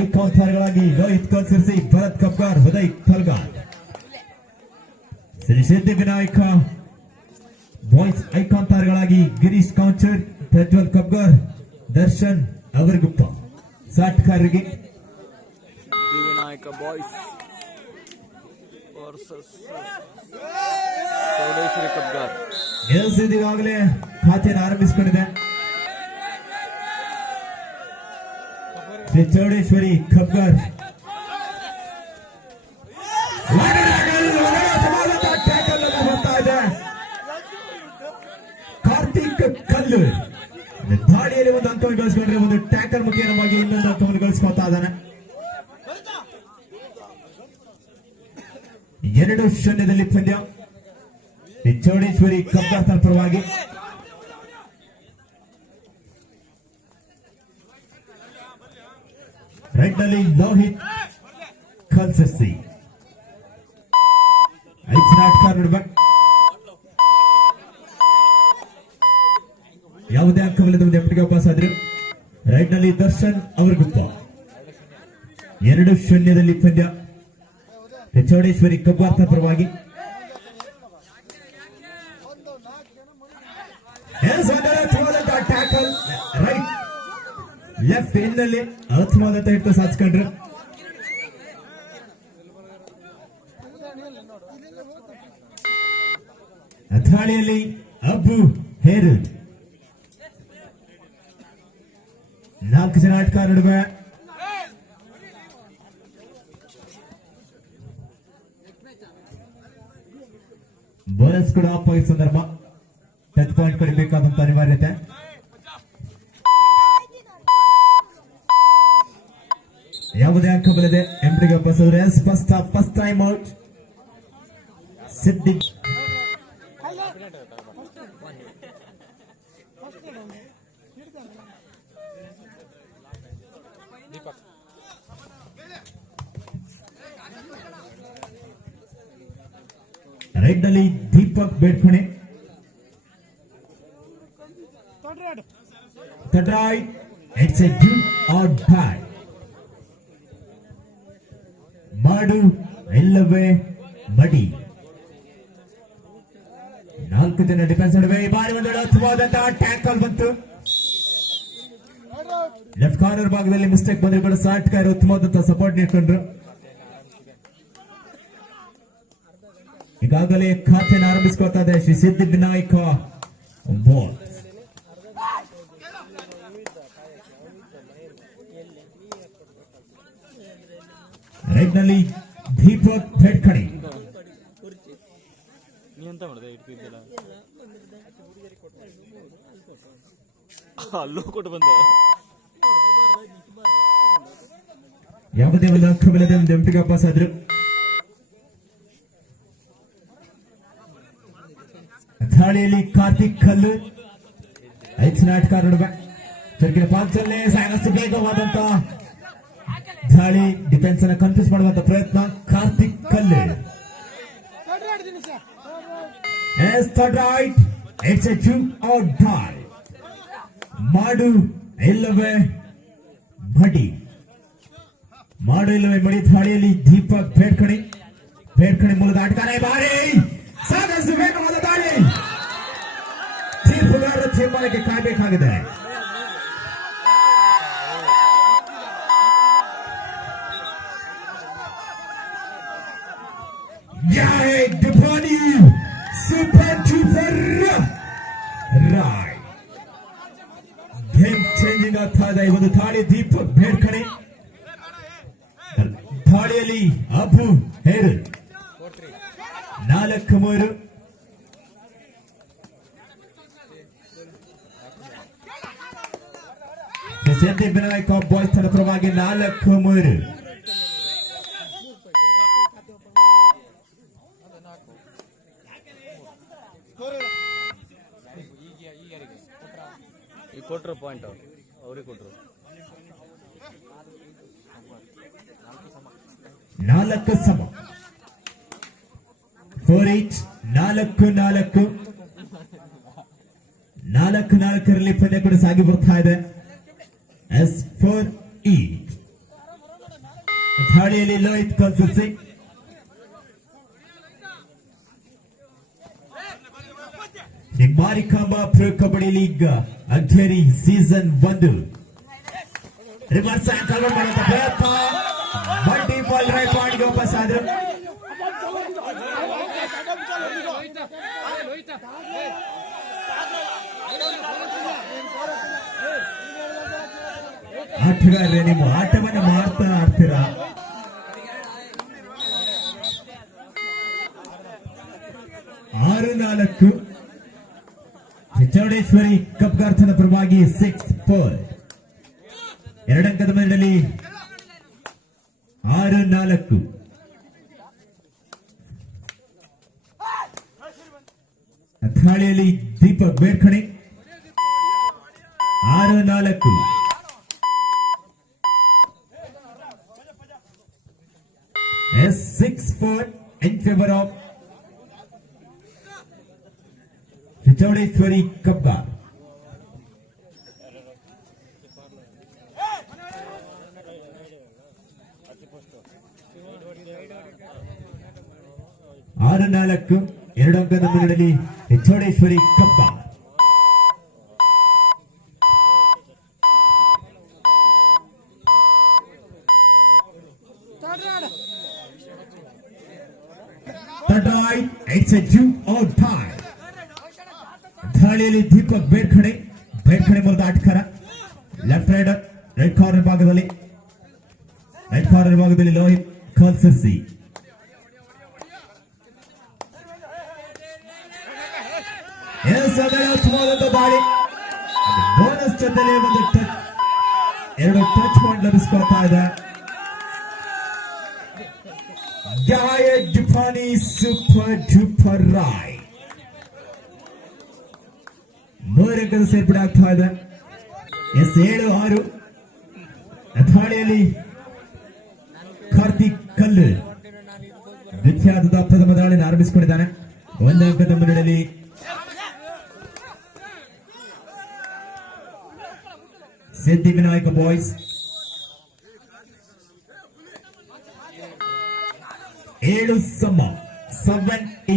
Icon ತಾರಗಳಾಗಿ ರೋಹಿತ್ ಕಲ್ಸಿರಿಸಿ ಭರತ್ ಕಬ್ಗಾರ್, ಉದಯ್ ಫಲ್ಗಾರ್. ಶ್ರೀ ಸಿದ್ಧಿ ವಿನಾಯಕ ಬಾಯ್ಸ್ ಐಕಾನ್ ತಾರಗಳಾಗಿ ಗಿರೀಶ್ ಕೌಂಚರ್, ಪ್ರಜ್ವಲ್ ಕಬ್ಗಾರ್, ದರ್ಶನ್ ಅವರ್ಗುಪ್ಪ. ಸಾಟ್ಕಾರರಿಗೆ ವಿನಾಯಕ ಬಾಯ್ಸ್ ವರ್ಸಸ್ ಚೌಡೇಶ್ವರಿ ಕಬ್ಗಾರ್. ಈಗಾಗಲೇ ಖಾತೆಯನ್ನು ಆರಂಭಿಸಿಕೊಂಡಿದೆ. ಶ್ರೀ ಚೌಡೇಶ್ವರಿ ಕಬ್ಗಾರ್ ಬರ್ತಾ ಇದೆ. ಕಾರ್ತಿಕ್ ಕಲ್ಲು ದಾಳಿಯಲ್ಲಿ ಒಂದು ಅಂಕವನ್ನು ಗಳಿಸಿಕೊಂಡ್ರೆ, ಒಂದು ಟ್ಯಾಕಲ್ ಮುಖೇನವಾಗಿ ಇನ್ನೊಂದು ಅಂಕವನ್ನು ಗಳಿಸ್ಕೊಳ್ತಾ ಇದ್ದಾನೆ. 2-0 ಪಂದ್ಯ. ಚೌಡೇಶ್ವರಿ ಕಬ್ಗಾರ್ ಪರವಾಗಿ. ರೈಟ್ ನಲ್ಲಿ ಲೋಹಿತ್ ಕಲ್ಸರ್ಸಿ. ನಾಟಕ ನೋಡ್ಬೇಕು, ಯಾವುದೇ ಅಂಕವಿಲ್ಲದ ಒಂದು ಎಪ್ಪಟಿಗೆ ಪಾಸ್ ಆದ್ರು. ರೈಟ್ ನಲ್ಲಿ ದರ್ಶನ್ ಅವರ್ಗುಪ್ಪ. 2-0 ಪಂದ್ಯ. ಚೌಡೇಶ್ವರಿ ಕಬ್ಗಾರ್ ಪರವಾಗಿ. ಟ್ಯಾಕಲ್ ರೈಟ್ ಲೆಫ್ಟ್ ಎಂಡ್ನಲ್ಲಿ ಅರ್ಥವಾದಂತ ಹಿಟ್ಟು ಸಾಧಿಸಿಕೊಂಡ್ರು. ದಾಳಿಯಲ್ಲಿ ಅಬ್ಬು ಹೇರು. 4 ಜನ ಆಟಗಾರ ನಡುವೆ. ಬೋನಸ್ ಕೂಡ ಆಫ್ ಆಗಿದ್ದ ಸಂದರ್ಭ. ಟಚ್ ಪಾಯಿಂಟ್ ಕಡಿಬೇಕಾದಂತ ಅನಿವಾರ್ಯತೆ. ಯಾವುದೇ ಅಂಕ ಬಲ್ಲದೆ ಎಂಬಡಿಗೆ ಬಸವರೆ first time out. Siddhi right ನಲ್ಲಿ ದೀಪಕ್ ಬೇಡ್ಕೊಣೆ. It's a give or die. ಮಾಡು ಎಲ್ಲವೇ ಮಡಿ. 4 ಜನ ಡಿಫೆನ್ಸ್ ನಡುವೆ ಬಾರಿ ಒಂದು ಅದ್ಭುತವಾದಂತಹ ಟ್ಯಾಕಲ್ ಬಂತು. ಲೆಫ್ಟ್ ಕಾರ್ನರ್ ಭಾಗದಲ್ಲಿ ಮಿಸ್ಟೇಕ್ ಬಂದ್ರೆ ಕೂಡ ಸಾಟ್ಕಾರ್ ಉತ್ತಮವಾದಂತಹ ಸಪೋರ್ಟ್ ನೀಡ್ಕೊಂಡ್ರು. ಈಗಾಗಲೇ ಖಾತೆಯನ್ನು ಆರಂಭಿಸಿಕೊಳ್ತಾ ಇದೆ ಶ್ರೀ ಸಿದ್ಧಿ ವಿನಾಯಕ ಬಾಲ್. ರೈಟ್ ನಲ್ಲಿ ದೀಪಕ್ ಬೇಡ್ಕಣಿ. ಯಾವುದೇ ಒಂದು ಅಂಕವಿಲ್ಲದೆ ಒಂದು ಎಂಪಿಗೆ ಪಾಸ್ ಆದ್ರು. ದಾಳಿಯಲ್ಲಿ ಕಾರ್ತಿಕ್ ಕಲ್ಲು. 5 ಜನ ಆಟಗಾರ ನಡುವೆ ಚುರುಕಿನ ಪಾಲ್ಚಲ್ಲೇ ಸಾಕಷ್ಟು ವೇಗವಾದಂತ ದಾಳಿ. ಡಿಫೆನ್ಸ್ ಅನ್ನು ಕನ್ಫ್ಯೂಸ್ ಮಾಡುವಂತ ಪ್ರಯತ್ನ. ಕಾರ್ತಿಕ್ ಕಲ್ಲು it's a give or die. ಮಾಡು ಇಲ್ಲವೇ ಮಡಿ. ಮಾಡು ಇಲ್ಲವೇ ಮಡಿ. ದಾಳಿಯಲ್ಲಿ ದೀಪಕ್ ಬೇಡ್ಕಣಿ. ಮೂಲದ ಆಟಗಾರ. ಬಾರಿ ಸಾಕಷ್ಟು ವೇಗವಾದ ದಾಳಿ. ತೀರ್ಪುಗಾರರ ತೀರ್ಮಾನಕ್ಕೆ ಕಾಯಬೇಕಾಗಿದೆ. Super duper right. Game changing ಆಗ್ತಾ ಇದೆ ಈ ಒಂದು ದಾಳಿ. ದೀಪಕ್ ಬೇಡ್ಕಣೆ. ದಾಳಿಯಲ್ಲಿ ಅಬ್ಬು ಹೇರು. 4-3. ಸಿದ್ಧಿ ವಿನಾಯಕ ಬಾಯ್ಸ್ ತನ್ನ ಪರವಾಗಿ 4-3. ಕೊಟ್ರು ಪಾಯಿಂಟ್ ಅವ್ರಿಗೆ ಕೊಟ್ರು. 4 ಸಮ. 4-8. 4-4. 4-4 ಪಂದ್ಯ ಕೂಡ ಸಾಗಿ ಬರ್ತಾ ಇದೆ. S4E ದಾಳಿಯಲ್ಲಿ ಲೋಹಿತ್ ಕಲ್ಸಸಿ ಮಾರಿಕಾಂಬಾ ಪ್ರೊ ಕಬಡ್ಡಿ ಲೀಗ್ ಅಧ್ಯರಿ ಸೀಸನ್ 1 ರಿವರ್ಸ್ ಆಕ್ರಮಣ ಮಾಡುವಂತ ಪ್ರಯತ್ನ ಮಲ್ಟಿ ಬಾಲ್ ರೈಟ್ ಪಾಯಿಂಟ್ಗೆ ವಾಪಸ್ ಆದ್ರು ಆಟಗಾರರೇ ನಿಮ್ಮ ಆಟವನ್ನ ಮಾಡ್ತಾ ಆಡ್ತೀರಾ 6-4 ಚೌಡೇಶ್ವರಿ ಕಪ್ಗಾರ್ಥನ ಪರವಾಗಿ 6-4 ಎರಡಂಕದ ಮೇಲಿನಲ್ಲಿ 6-4 ಅಥಾಳಿಯಲ್ಲಿ Deepak ಬೇರ್ಖಣೆ 6-4 6-4 in favor of Chowdeshwari ಕಪ್ಗಾರ್ ಆರು 4 ಎರಡು ಅಂಕದ ಮುನ್ನಡೆಯಲ್ಲಿ Chowdeshwari ಕಪ್ಗಾರ್ It's a jump out time. ದಾಳಿಯಲ್ಲಿ ದೀಪಕ್ ಬೇರ್ಖಣೆ ಮೂಲದ ಆಟಗಾರ ಲೆಫ್ಟ್ ರೈಡರ್ ರೈಟ್ ಕಾರ್ನರ್ ಭಾಗದಲ್ಲಿ ಲೋಹಿತ್ ಕಲ್ಸಸಿ ಉತ್ತಮವಾದಂತ ದಾಳಿ ಬೋನಸ್ ಜೊತೆಲಿ ಒಂದು ಟಚ್ 2 ಟಚ್ ಪಾಯಿಂಟ್ ಲಭಿಸ್ಕೊಳ್ತಾ ಇದೆ ಗಾಯ ಜುಫಾನಿ ಸೂಪರ್ ಡೂಪರ್ ರಾಯ್ 3 ಅಂಕದ ಸೇರ್ಪಡೆ ಆಗ್ತಾ ಇದೆ 7-6 ಅಥಾಳಿಯಲ್ಲಿ ಕಾರ್ತಿಕ್ ಕಲ್ಲು ದ್ವಿತೀಯಾರ್ಧದ ಪ್ರಥಮ ದಾಳಿಯನ್ನು ಆರಂಭಿಸಿಕೊಂಡಿದ್ದಾನೆ 1 ಅಂಕದ ಮುನ್ನಡೆಯಲ್ಲಿ ಸಿದ್ಧಿವಿನಾಯಕ ಬಾಯ್ಸ್ 7-7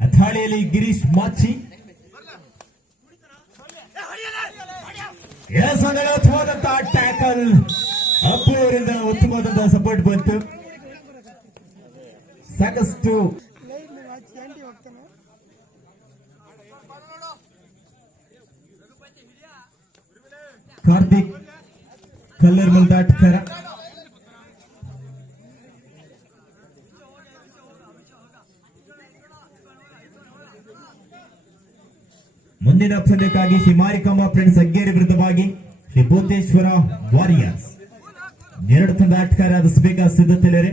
ಅಥಾಳಿಯಲ್ಲಿ ಗಿರೀಶ್ ಮಾಚಿ ಉತ್ತಮವಾದಂತಹ ಟ್ಯಾಕಲ್ ಅಪ್ಪು ಅವರಿಂದ ಉತ್ತಮವಾದಂತಹ ಸಪೋರ್ಟ್ ಬಂತು ಸಾಕಷ್ಟು ಕಾರ್ತಿಕ್ ಕಲ್ಲರ್ ಮೂಲದ ಆಟಗಾರ ಮುಂದಿನ ಪಂದ್ಯಕ್ಕಾಗಿ ಶ್ರೀ ಮಾರಿಕಾಂಬಾ ಫ್ರೆಂಡ್ಸ್ ಅಗ್ಗೇರಿ ವಿರುದ್ಧವಾಗಿ ಶ್ರೀ ಭೂತೇಶ್ವರ ವಾರಿಯರ್ಸ್ 2 ತಂಡ ಆಟಗಾರ ಬೇಗ ಸಿದ್ಧತೆಯಿದ್ದಾರೆ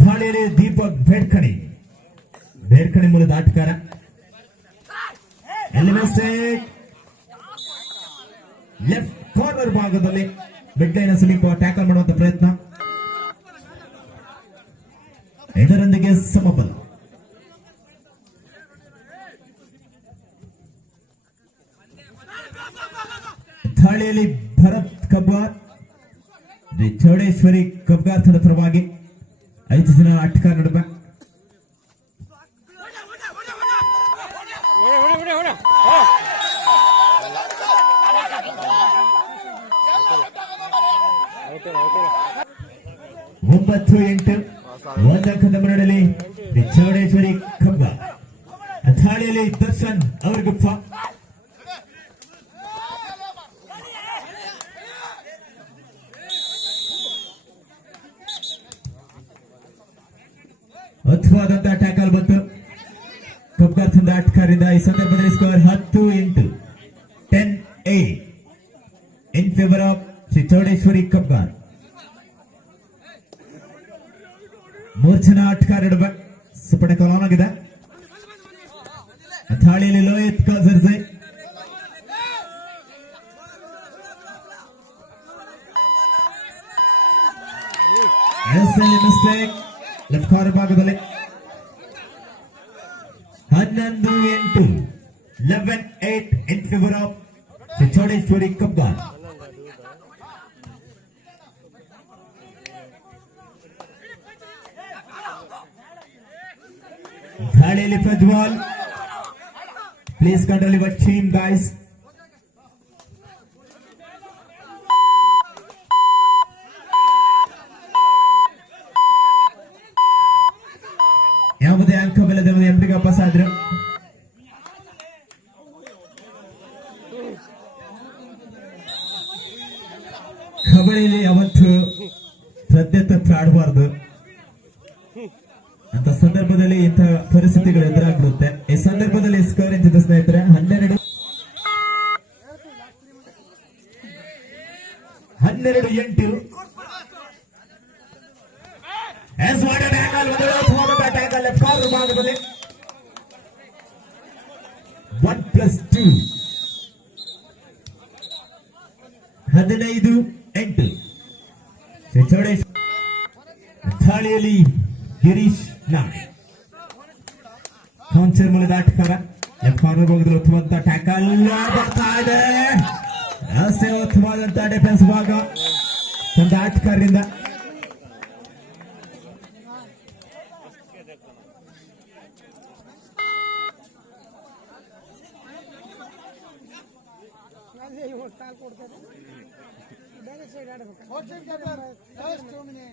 ದಾಳಿಯಲ್ಲಿ ದೀಪಕ್ ಬೇರ್ಖಣೆ ಮೂಲದ ಆಟಗಾರ ಲೆಫ್ಟ್ ಕಾರ್ನರ್ ಭಾಗದಲ್ಲಿ ಮಿಡ್ ಲೈನ್ ಸಮೀಪ ಟ್ಯಾಕಲ್ ಮಾಡುವಂತ ಪ್ರಯತ್ನ ಇದರೊಂದಿಗೆ ಸಮಬಲ ದಾಳಿಯಲ್ಲಿ ಭರತ್ ಕಬ್ಗಾರ್ ಚೌಡೇಶ್ವರಿ ಕಬ್ಗಾರ್ ತಂಡದ ಪರವಾಗಿ 5 ಜನ ಆಟಗಾರ ನಡುವೆ ಒಂಬತ್ತು 8 1 ಅಂಕದ ಮುನ್ನಡೆಯಲ್ಲಿ ಚೌಡೇಶ್ವರಿ ಕಬ್ಗಾರ್ ದಾಳಿಯಲ್ಲಿ ದರ್ಶನ್ ಅವರಿಗುಪ್ಪ ಅದ್ಭುತವಾದಂತಹ ಟ್ಯಾಕಲ್ ಬಂತು ಕಬ್ಗಾರ್ ತಂಡ ಆಟಗಾರರಿಂದ ಈ ಸಂದರ್ಭದಲ್ಲಿ score 10-8 in favour of Shri Chowdeshwari Kabgar 3 ಜನ ಆಟಗಾರ ನಡುವೆ ಸಪಟ ಕಾಲ್ ಆಗಿದೆ ದಾಳಿಯಲ್ಲಿ ಲೋಹಿತ್ ಕಲ್ಸರ್ಜೆ ಮಿಸ್ಟೇಕ್ ಲೆಫ್ಟ್ ಕಾರ್ನರ್ ಭಾಗದಲ್ಲಿ 11-8 11-8 in favour of Chowdeshwari Kabgar ದಾಳಿಯಲ್ಲಿ Prajwal. Please control your team guys. ಯಾವುದೇ ಅಂಕವಿಲ್ಲದೆ ಎಂಬರಿಗೆ ವಾಪಸ್ ಆದ್ರು. ಕಬಡ್ಡಿಯಲ್ಲಿ ಯಾವತ್ತು ಸದ್ಯ ತಪ್ಪು ಆಡಬಾರ್ದು ಅಂತ ಸಂದರ್ಭದಲ್ಲಿ ಇಂತಹ ಪರಿಸ್ಥಿತಿಗಳು ಎದುರಾಗ್ಬಿಡುತ್ತೆ. ಈ ಸಂದರ್ಭದಲ್ಲಿ ಸ್ಕೋರ್ ಎಂತಿದೆ ಸ್ನೇಹಿತರೆ 12-8. ಭಾಗದಲ್ಲಿ 1+2 15-8. ಚೌಡೇಶ್ ಥಾಳಿಯಲ್ಲಿ ಗಿರೀಶ್ ನಾಯಕ್ ಕೌನ್ಸಿಲ್ ಮೂಲದ ಆಟಗಾರ. ಕಾರ್ನರ್ ಭಾಗದಲ್ಲಿ ಉತ್ತಮವಾದ ಟ್ಯಾಕಲ್ ಬರ್ತಾ ಇದೆ. ಅಷ್ಟೇ ಉತ್ತಮವಾದಂತಹ ಡಿಫೆನ್ಸ್ ಭಾಗ ಒಂದು ಆಟಗಾರರಿಂದ.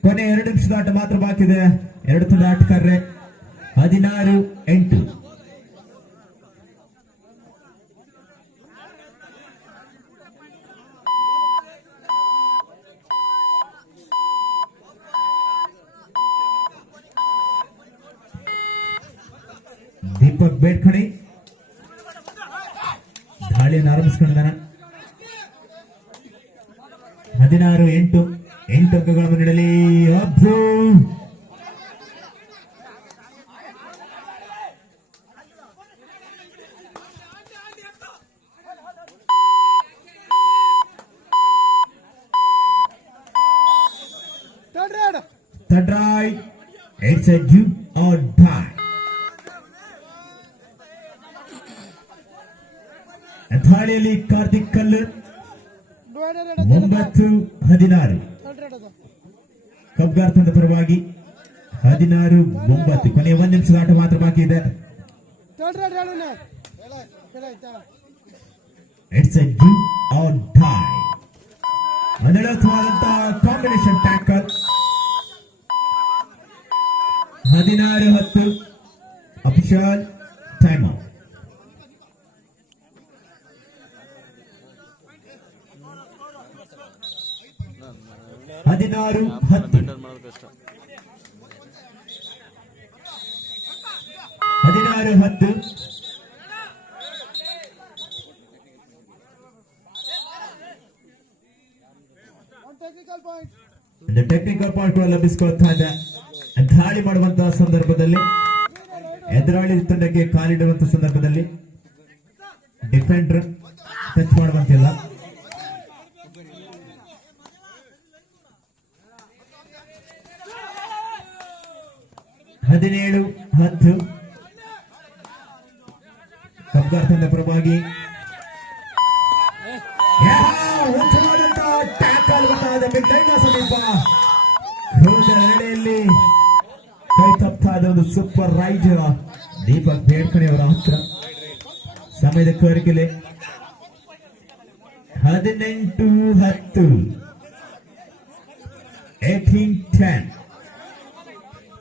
ಕೊನೆ 2 ನಿಮಿಷದ ಆಟ ಮಾತ್ರ ಬಾಕಿ ಇದೆ. 2 ತಂಡ ಆಟಗಾರರೇ 16-8. ದೀಪಕ್ ಬೇಡ್ಕಣಿ ದಾಳಿಯನ್ನು ಆರಂಭಿಸಿಕೊಂಡಿದ್ದಾನೆ. 16-8. 8 ಅಂಕಗಳ ಮುನ್ನಡೆಯಲ್ಲಿ ಅಬ್ದು ತಡ್ರಾಯ್. It's a do or die. ಥಾಳಿಯಲ್ಲಿ ಕಾರ್ತಿಕ್ ಕಲ್ಲರ್ 9-16. ಕಬ್ಗಾರ್ ತಂಡ ಪರವಾಗಿ 16-9. ಕೊನೆಯ 1 ನಿಮಿಷದ ಆಟ ಮಾತ್ರ ಬಾಕಿ ಇದೆ. It's a do or die. ಅದ್ಭುತವಾದಂತಹ combination tackle. 16-10. Official time out. ಹದಿನಾರು 10. 16-10. ಟೆಕ್ನಿಕಲ್ ಪಾಯಿಂಟ್ ಲಭಿಸಿಕೊಳ್ತಾ ಇದೆ. ದಾಳಿ ಮಾಡುವಂತಹ ಸಂದರ್ಭದಲ್ಲಿ ಎದುರಾಳಿ ತಂಡಕ್ಕೆ ಕಾಲಿಡುವಂತಹ ಸಂದರ್ಭದಲ್ಲಿ ಡಿಫೆಂಡರ್ ಟಚ್ ಮಾಡುವಂತಿಲ್ಲ. ಹದಿನೇಳು 10. ಕಬ್ಗಾರ್ ತಂಡ ಪರವಾಗಿ ಟ್ಯಾಕಲ್ ಮಿಡ್ಲೈನ್ ಸಮೀಪ ಎಳೆಯಲ್ಲಿ ಕೈ ತಪ್ಪಾದ ಒಂದು ಸೂಪರ್ ರೈಡ್ ದೀಪಕ್ ಬೇಡ್ಕಣಿ ಅವರ ಹತ್ರ. ಸಮಯದ ಕೋರಿಕೆಲೆ 18-10. 18-10.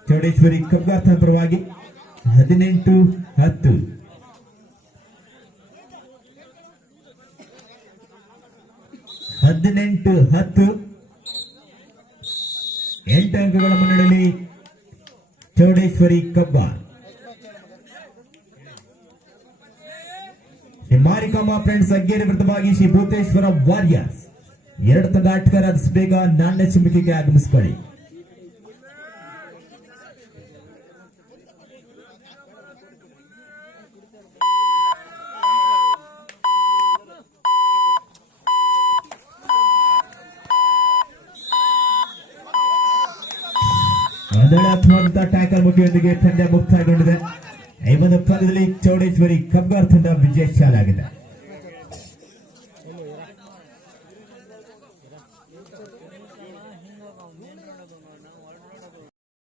ಚೌಡೇಶ್ವರಿ ಕಬ್ಗಾರ್ ತಂಡ ಪರವಾಗಿ 18-10. 18-10. 8 ಅಂಕಗಳ ಮುನ್ನಡೆಯಲ್ಲಿ ಚೌಡೇಶ್ವರಿ ಕಬ್ಬಾರ್. ಶ್ರೀ ಮಾರಿಕಾಂಬಾ ಫ್ರೆಂಡ್ಸ್ ಅಗ್ಗೇರಿ ವಿರುದ್ಧವಾಗಿ ಶ್ರೀ ಭೂತೇಶ್ವರ ವಾರಿಯರ್ಸ್ 2 ತಂಡ ಆಟಗಾರ ಬೇಗ ನಾಣ್ಯ ಚಿಮ್ಮಿಕೆಗೆ ಆಗಮಿಸಿಕೊಳ್ಳಿ. ಟ್ಯಾಕಲ್ ಮುಖಿಯೊಂದಿಗೆ ಪಂದ್ಯ ಮುಕ್ತಾಯಗೊಂಡಿದೆ. ಈ ಒಂದು ಪಂದ್ಯದಲ್ಲಿ ಚೌಡೇಶ್ವರಿ ಕಬ್ಗಾರ್ ತಂಡ ವಿಜಯಶಾಲಿಯಾಗಿದೆ.